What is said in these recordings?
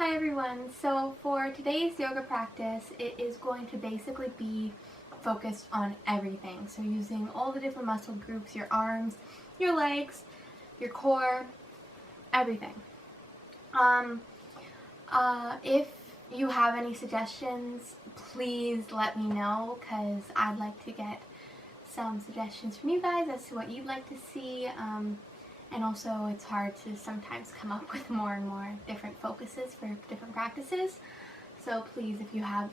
Hi everyone, so for today's yoga practice, it is going to basically be focused on everything. So using all the different muscle groups, your arms, your legs, your core, everything. If you have any suggestions, please let me know because I'd like to get some suggestions from you guys as to what you'd like to see. And also it's hard to sometimes come up with more and more different focuses for different practices. So please, if you have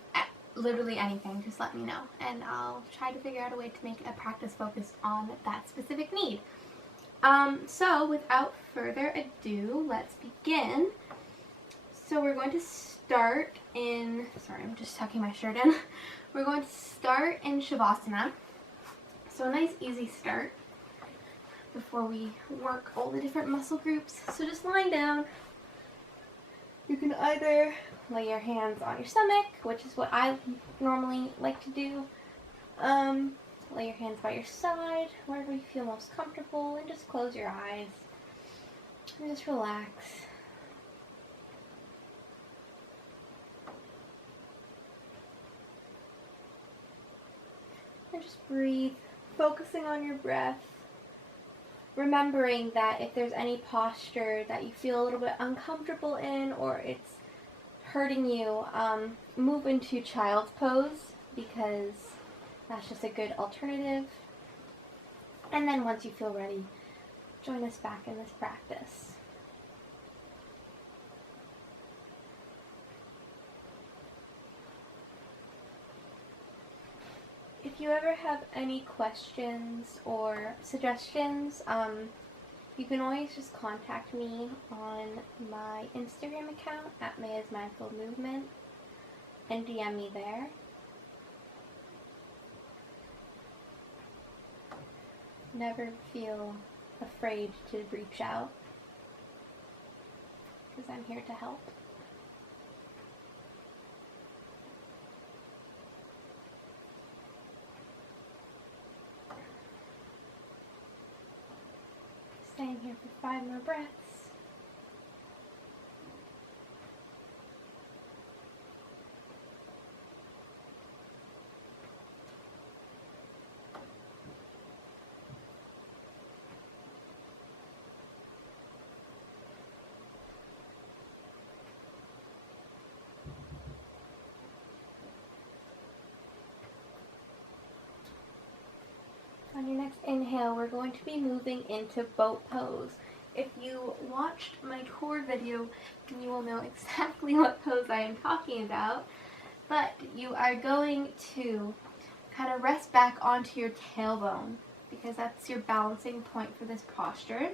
literally anything, just let me know and I'll try to figure out a way to make a practice focused on that specific need. So without further ado, let's begin. So we're going to start in, sorry, I'm just tucking my shirt in. We're going to start in Shavasana. So a nice easy start before we work all the different muscle groups. So just lying down. You can either lay your hands on your stomach, which is what I normally like to do. Lay your hands by your side, wherever you feel most comfortable, and just close your eyes. And just relax. And just breathe, focusing on your breath. Remembering that if there's any posture that you feel a little bit uncomfortable in or it's hurting you, move into child's pose because that's just a good alternative. And then once you feel ready, join us back in this practice. If you ever have any questions or suggestions, you can always just contact me on my Instagram account at Maya's Mindful Movement and DM me there. Never feel afraid to reach out because I'm here to help. Staying here for 5 more breaths. On your next inhale, we're going to be moving into boat pose. If you watched my core video, then you will know exactly what pose I am talking about. But you are going to kind of rest back onto your tailbone because that's your balancing point for this posture.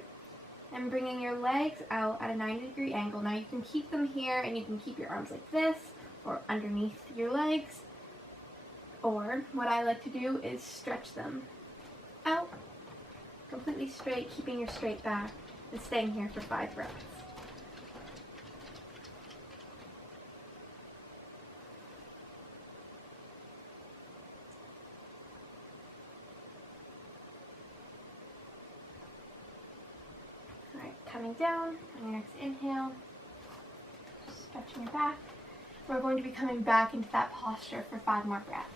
And bringing your legs out at a 90-degree angle. Now you can keep them here and you can keep your arms like this or underneath your legs. Or what I like to do is stretch them out completely straight, keeping your straight back and staying here for 5 breaths. Alright, coming down on your next inhale, stretching your back. We're going to be coming back into that posture for 5 more breaths.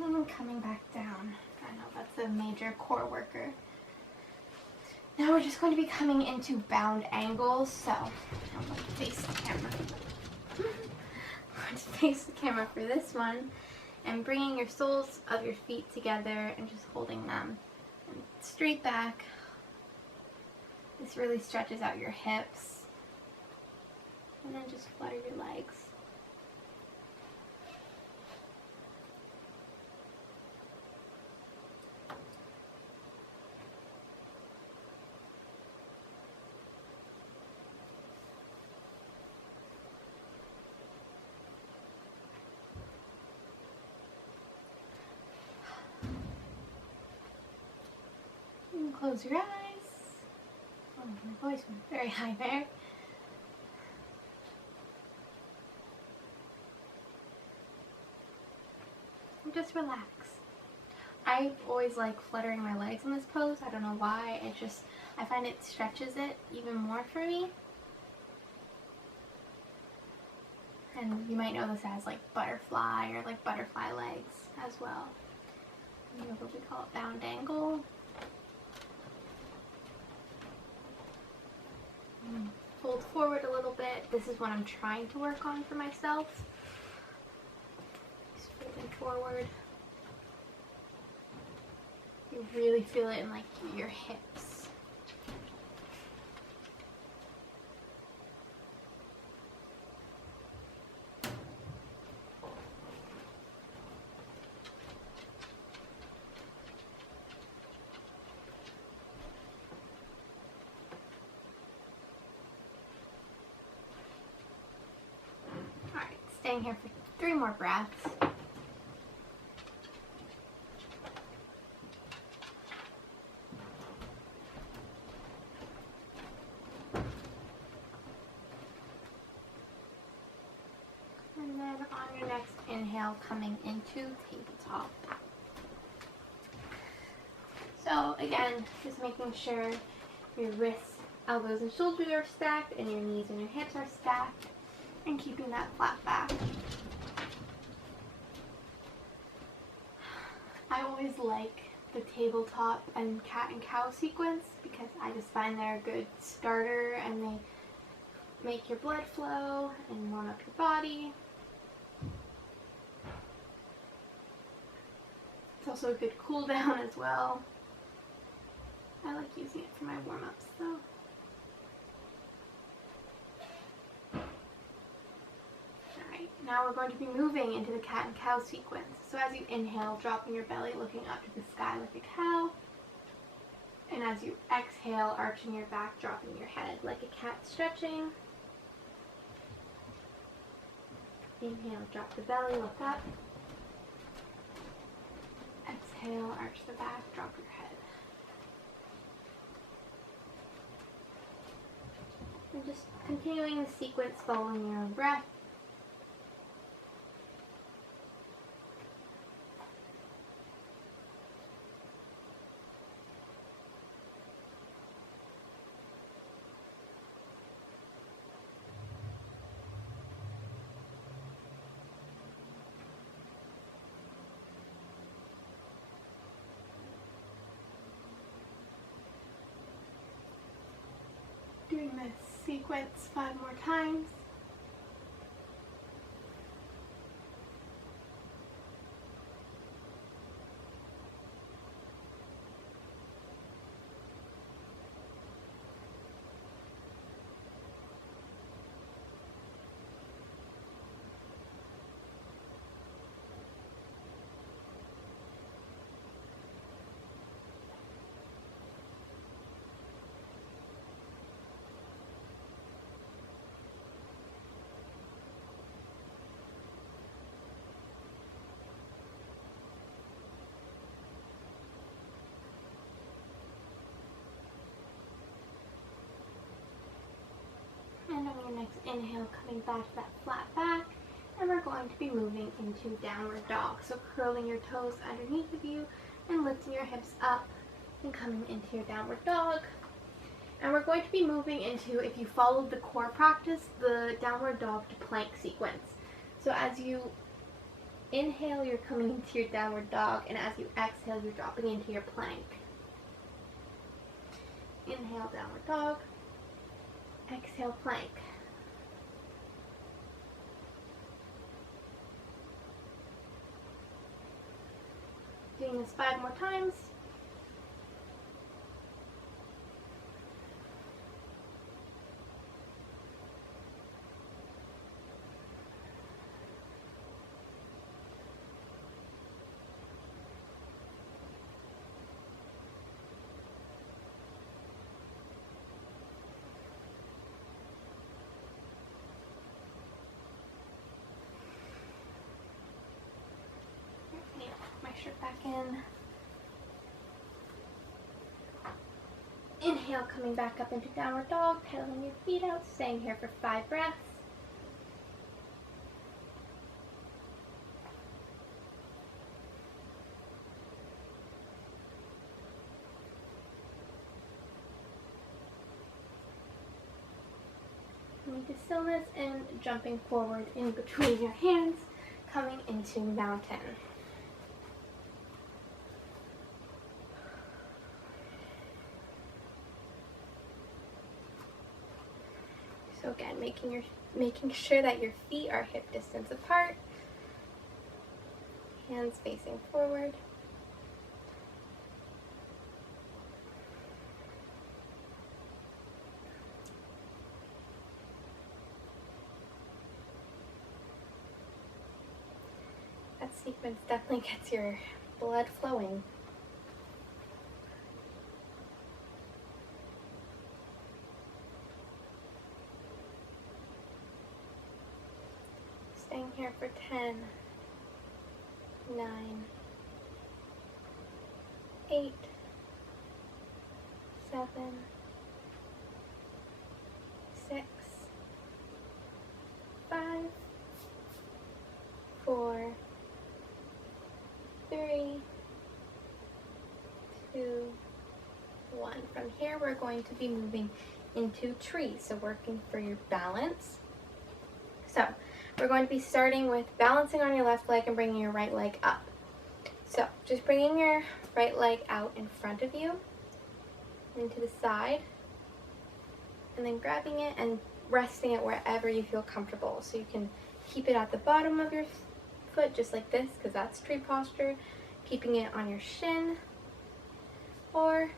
And coming back down. I know that's a major core worker. Now we're just going to be coming into bound angles. So I'm going to face the camera. I'm going to face the camera for this one. And bringing your soles of your feet together and just holding them and straight back. This really stretches out your hips. And then just flutter your legs. Close your eyes. Oh, my voice went very high there. just relax. I always like fluttering my legs in this pose. I don't know why. I find it stretches it even more for me. And you might know this as like butterfly or like butterfly legs as well. You know what we call it, bound angle. Fold forward a little bit. This is what I'm trying to work on for myself. Just folding forward. You really feel it in like your hips. Staying here for 3 more breaths. And then on your next inhale, coming into tabletop. So again, just making sure your wrists, elbows, and shoulders are stacked, and your knees and your hips are stacked. And keeping that flat back. I always like the tabletop and cat and cow sequence because I just find they're a good starter and they make your blood flow and warm up your body. It's also a good cool down as well. I like using it for my warm-ups though. Now we're going to be moving into the cat and cow sequence. So as you inhale, dropping your belly, looking up to the sky like a cow. And as you exhale, arching your back, dropping your head like a cat, stretching. Inhale, drop the belly, look up. Exhale, arch the back, drop your head. And just continuing the sequence, following your own breath. Doing this sequence 5 more times. And on your next inhale, coming back to that flat back, and we're going to be moving into downward dog. So curling your toes underneath of you and lifting your hips up and coming into your downward dog. And we're going to be moving into, if you followed the core practice, the downward dog to plank sequence. So as you inhale, you're coming into your downward dog, and as you exhale, you're dropping into your plank. Inhale, downward dog. Exhale, plank. Doing this 5 more times. My shirt back in. Inhale, coming back up into downward dog, pedaling your feet out, staying here for 5 breaths. to stillness and jumping forward in between your hands, coming into mountain. So again, making sure that your feet are hip distance apart, hands facing forward. That sequence definitely gets your blood flowing. Staying here for 10, 9, 8, 7, 6, 5, 4, 3, 2, 1. From here, we're going to be moving into tree, so working for your balance. So we're going to be starting with balancing on your left leg and bringing your right leg up. So just bringing your right leg out in front of you and to the side, and then grabbing it and resting it wherever you feel comfortable. So you can keep it at the bottom of your foot just like this, because that's tree posture, keeping it on your shin or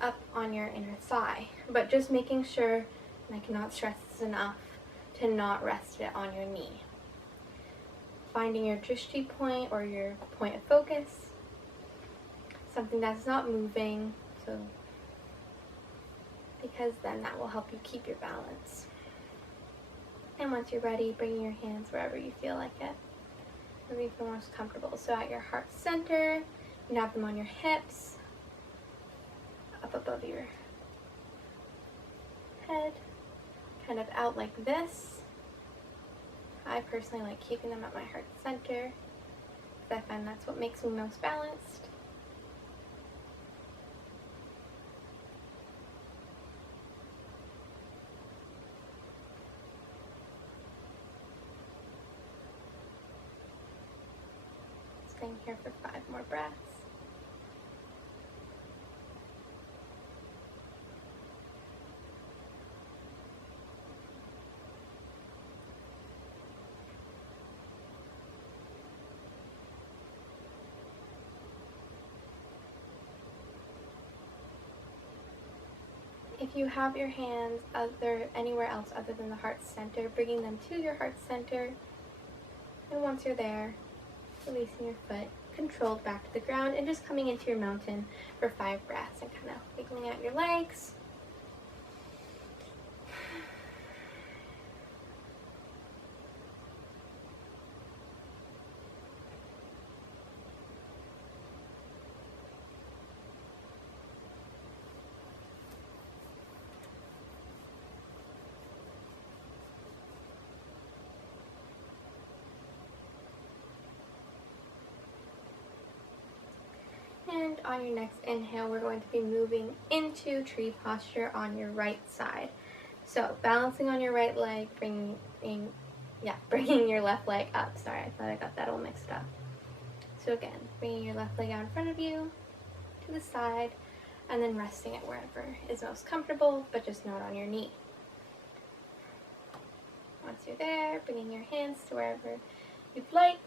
up on your inner thigh, but just making sure, and I cannot stress this enough, to not rest it on your knee. Finding your drishti point or your point of focus, something that's not moving, so because then that will help you keep your balance. And once you're ready, bringing your hands wherever you feel like it, wherever you feel most comfortable. So at your heart center, you can have them on your hips, up above your head, kind of out like this. I personally like keeping them at my heart center because I find that's what makes me most balanced. Staying here for 5 more breaths. If you have your hands anywhere else other than the heart center, bringing them to your heart center, and once you're there, releasing your foot, controlled back to the ground, and just coming into your mountain for 5 breaths and kind of wiggling out your legs. And on your next inhale, we're going to be moving into tree posture on your right side. So balancing on your right leg, bringing your left leg up. Sorry, I thought I got that all mixed up. So again, bringing your left leg out in front of you, to the side, and then resting it wherever is most comfortable, but just not on your knee. Once you're there, bringing your hands to wherever you'd like.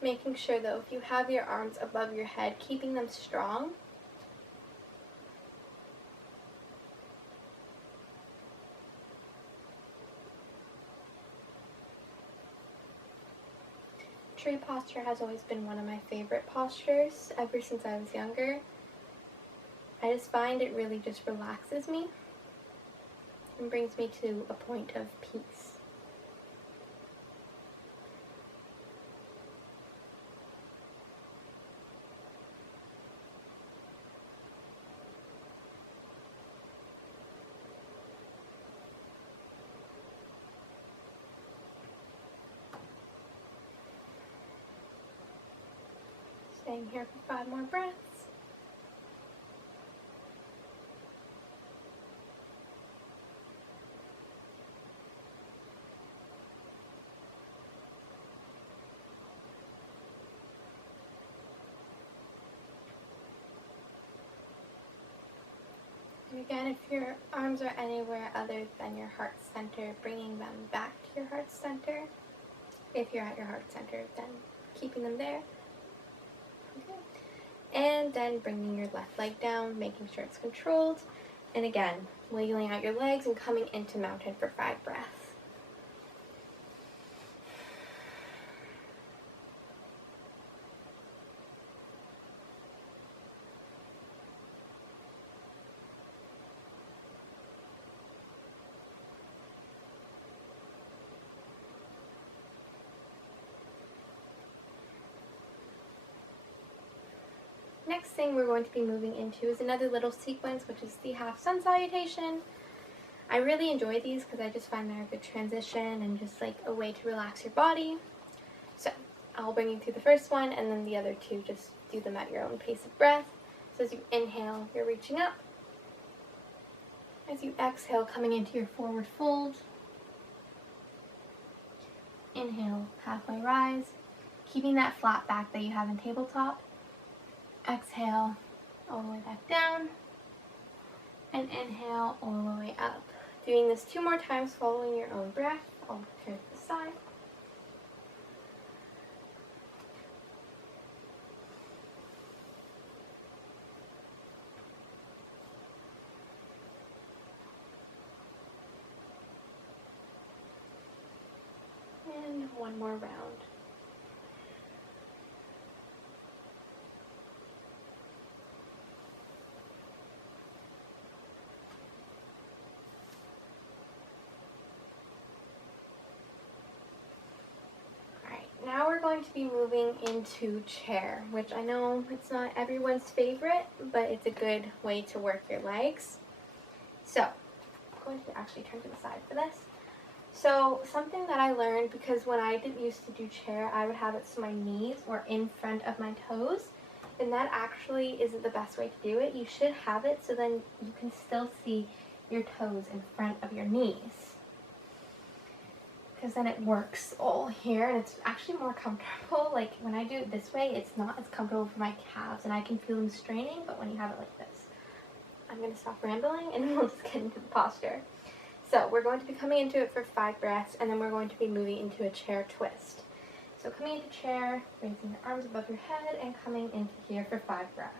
Making sure though, if you have your arms above your head, keeping them strong. Tree posture has always been one of my favorite postures ever since I was younger. I just find it really just relaxes me and brings me to a point of peace. Staying here for 5 more breaths. And again, if your arms are anywhere other than your heart center, bringing them back to your heart center. If you're at your heart center, then keeping them there. Okay. And then bringing your left leg down, making sure it's controlled. And again, wiggling out your legs and coming into mountain for 5 breaths. Next thing we're going to be moving into is another little sequence, which is the half sun salutation. I really enjoy these because I just find they're a good transition and just like a way to relax your body. So I'll bring you through the first one, and then the other two, just do them at your own pace of breath. So as you inhale, you're reaching up. As you exhale, coming into your forward fold. Inhale, halfway rise, keeping that flat back that you have in tabletop. Exhale, all the way back down, and inhale all the way up. Doing this 2 more times following your own breath. I'll turn to the side. And 1 more round. Now we're going to be moving into chair, which I know it's not everyone's favorite, but it's a good way to work your legs. So, I'm going to actually turn to the side for this. So, something that I learned, because when I didn't used to do chair, I would have it so my knees were in front of my toes, and that actually isn't the best way to do it. You should have it so then you can still see your toes in front of your knees, because then it works all here and it's actually more comfortable. Like when I do it this way, it's not as comfortable for my calves and I can feel them straining, but when you have it like this. I'm going to stop rambling and we'll just get into the posture. So we're going to be coming into it for 5 breaths, and then we're going to be moving into a chair twist. So coming into chair, raising your arms above your head and coming into here for 5 breaths.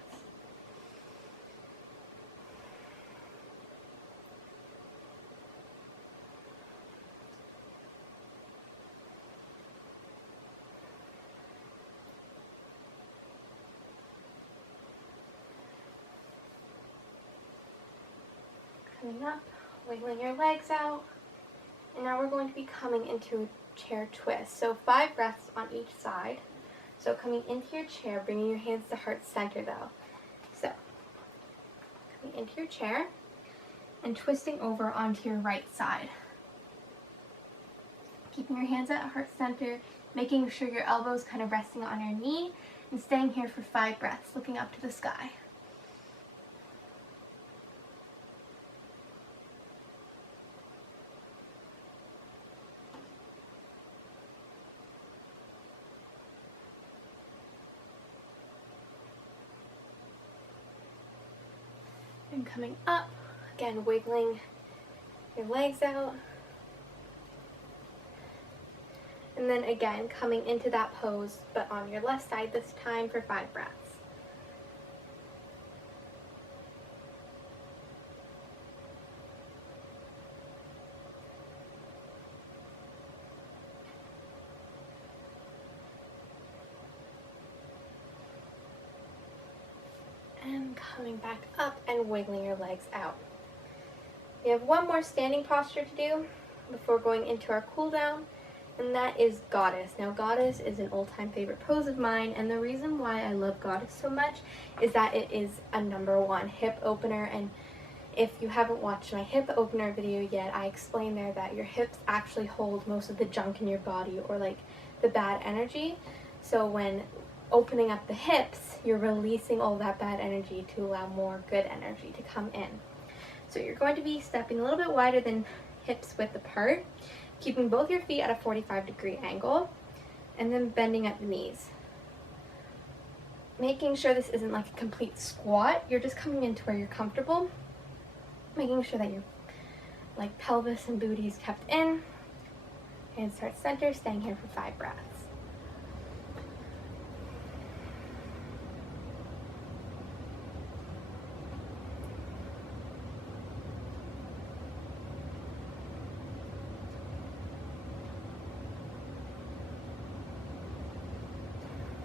Coming up, wiggling your legs out, and now we're going to be coming into a chair twist. So 5 breaths on each side. So coming into your chair, bringing your hands to heart center though. So coming into your chair and twisting over onto your right side. Keeping your hands at heart center, making sure your elbows kind of resting on your knee, and staying here for 5 breaths, looking up to the sky. And coming up, again wiggling your legs out. And then again coming into that pose, but on your left side this time for 5 breaths. And coming back up and wiggling your legs out. We have 1 more standing posture to do before going into our cool down, and that is Goddess. Now Goddess is an all-time favorite pose of mine, and the reason why I love Goddess so much is that it is a #1 hip opener. And if you haven't watched my hip opener video yet, I explain there that your hips actually hold most of the junk in your body, or like the bad energy. So when opening up the hips, you're releasing all that bad energy to allow more good energy to come in. So you're going to be stepping a little bit wider than hips width apart, keeping both your feet at a 45-degree angle, and then bending at the knees. Making sure this isn't like a complete squat, you're just coming into where you're comfortable, making sure that your like pelvis and booty is kept in. Hands start center, staying here for 5 breaths.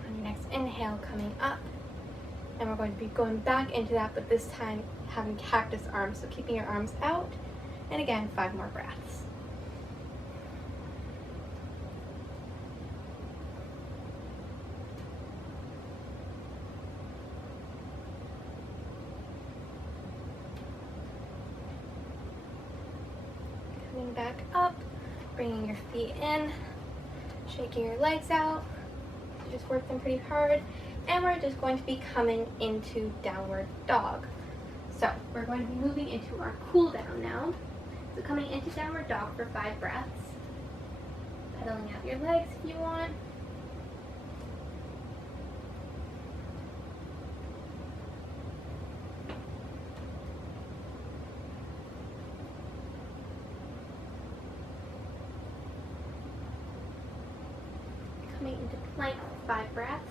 On your next inhale, coming up, and we're going to be going back into that, but this time having cactus arms, so keeping your arms out, and again, 5 more breaths. Coming back up, bringing your feet in, shaking your legs out. You just work them pretty hard. And we're just going to be coming into downward dog. So we're going to be moving into our cool down now. So coming into downward dog for 5 breaths. Pedaling out your legs if you want. Coming into plank for 5 breaths.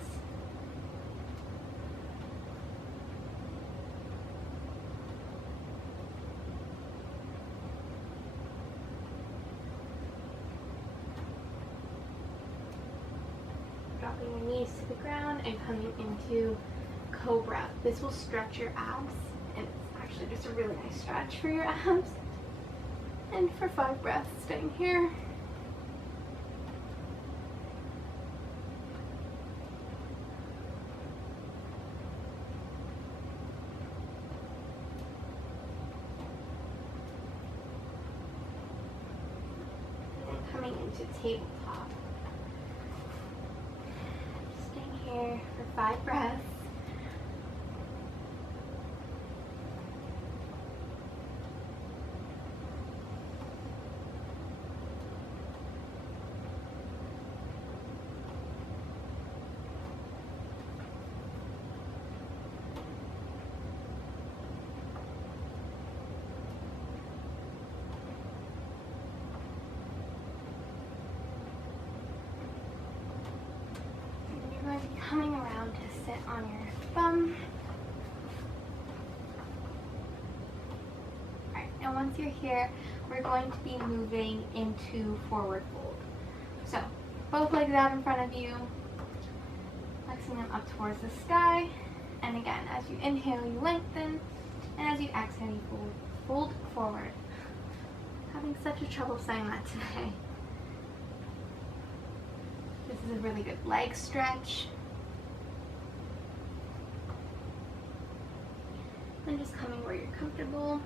Dropping your knees to the ground and coming into cobra. This will stretch your abs, and it's actually just a really nice stretch for your abs. And for 5 breaths, staying here. And coming into tabletop. Staying here for 5 breaths. Coming around to sit on your bum. Alright, and once you're here, we're going to be moving into forward fold. So, both legs out in front of you, flexing them up towards the sky. And again, as you inhale, you lengthen, and as you exhale, you fold forward. Having such a trouble saying that today. This is a really good leg stretch. And just coming where you're comfortable.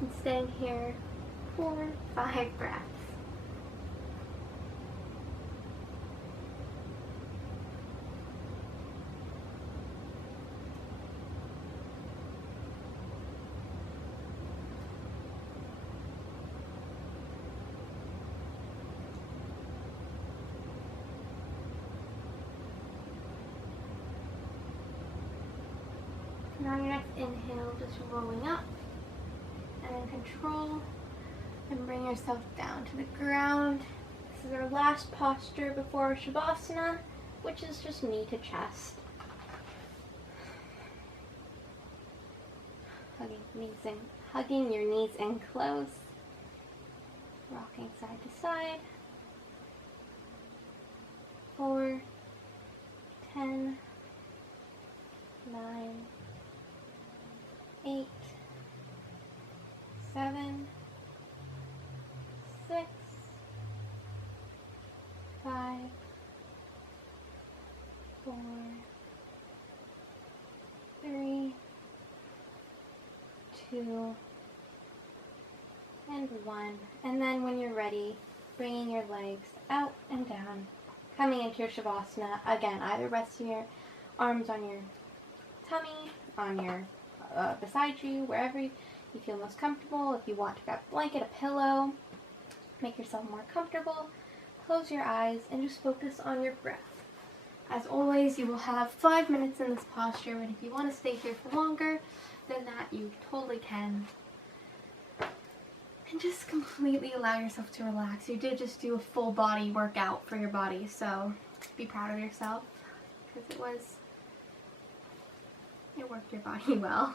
And staying here for 5 breaths. And on your next inhale, just rolling up, and then control, and bring yourself down to the ground. This is our last posture before Shavasana, which is just knee to chest. Hugging your knees in close, rocking side to side. 4, 10, 9, 8, 7, 6, 5, 4, 3, 2, and 1. And then when you're ready, bringing your legs out and down, coming into your Shavasana. Again, either resting your arms on your tummy, on your beside you, wherever you feel most comfortable. If you want to grab a blanket, a pillow, make yourself more comfortable. Close your eyes and just focus on your breath. As always, you will have 5 minutes in this posture, and if you want to stay here for longer than that, you totally can. And just completely allow yourself to relax. You did just do a full body workout for your body, so be proud of yourself, because it worked your body well.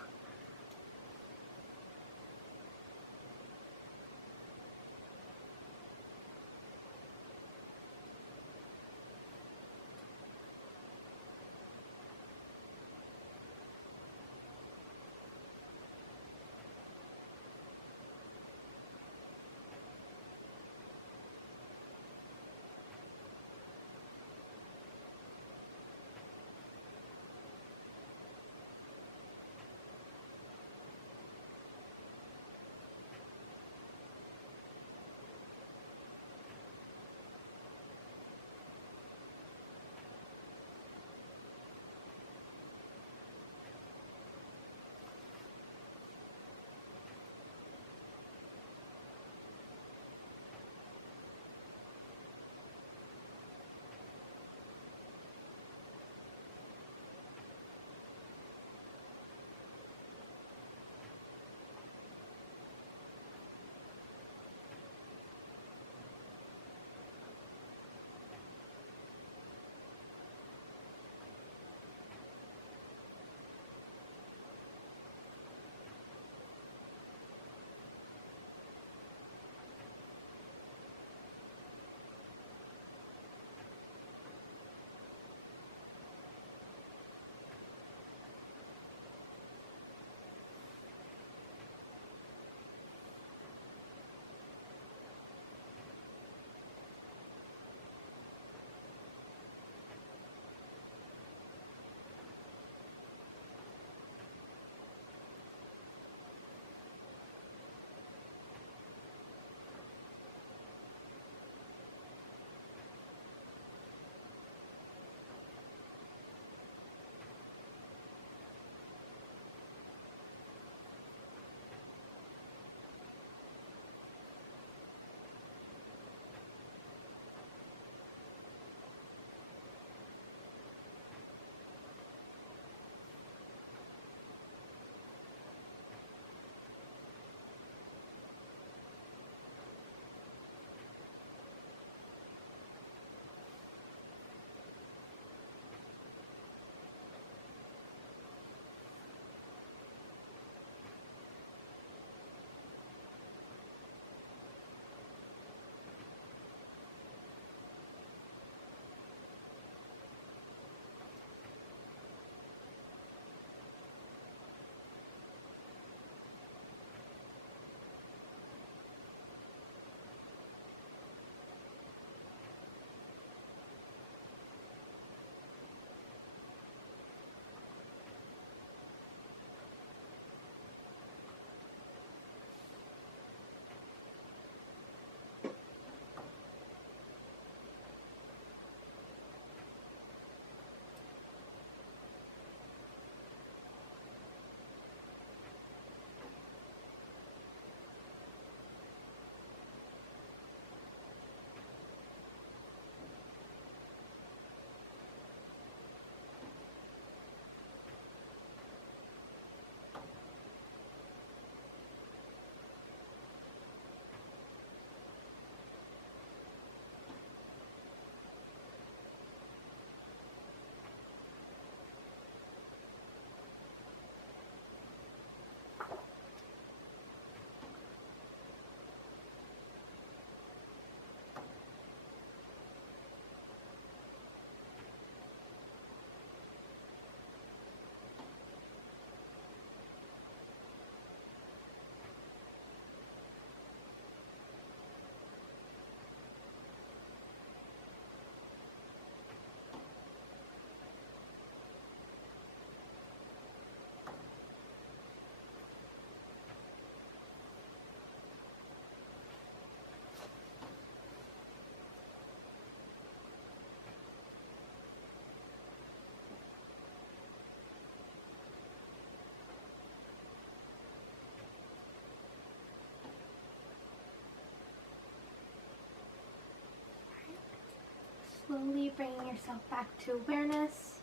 bringing yourself back to awareness,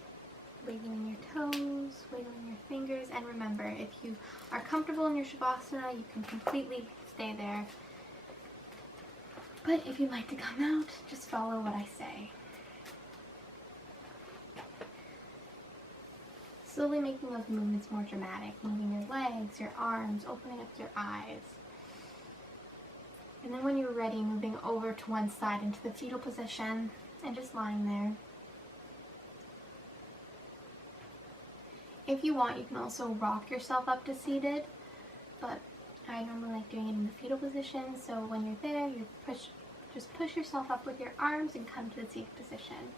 wiggling your toes, wiggling your fingers, and remember, if you are comfortable in your Shavasana, you can completely stay there. But if you'd like to come out, just follow what I say. Slowly making those movements more dramatic, moving your legs, your arms, opening up your eyes. And then when you're ready, moving over to one side into the fetal position and just lying there. If you want, you can also rock yourself up to seated, but I normally like doing it in the fetal position, so when you're there, you just push yourself up with your arms and come to the seated position.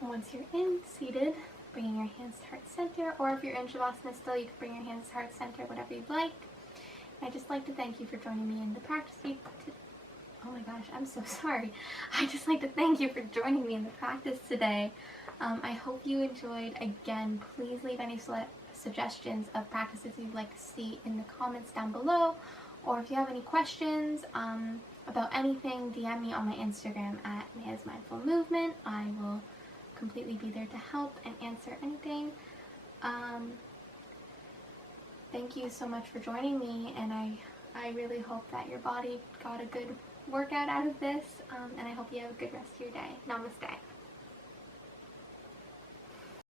And once you're in, seated, bringing your hands to heart center, or if you're in Shavasana still, you can bring your hands to heart center, whatever you'd like. I'd just like to thank you for joining me in the practice. Oh my gosh, I'm so sorry. I'd just like to thank you for joining me in the practice today. I hope you enjoyed. Again, please leave any suggestions of practices you'd like to see in the comments down below, or if you have any questions about anything, DM me on my Instagram at Mayha's Mindful Movement. I will completely be there to help and answer anything. Thank you so much for joining me, and I really hope that your body got a good workout out of this, and I hope you have a good rest of your day. Namaste.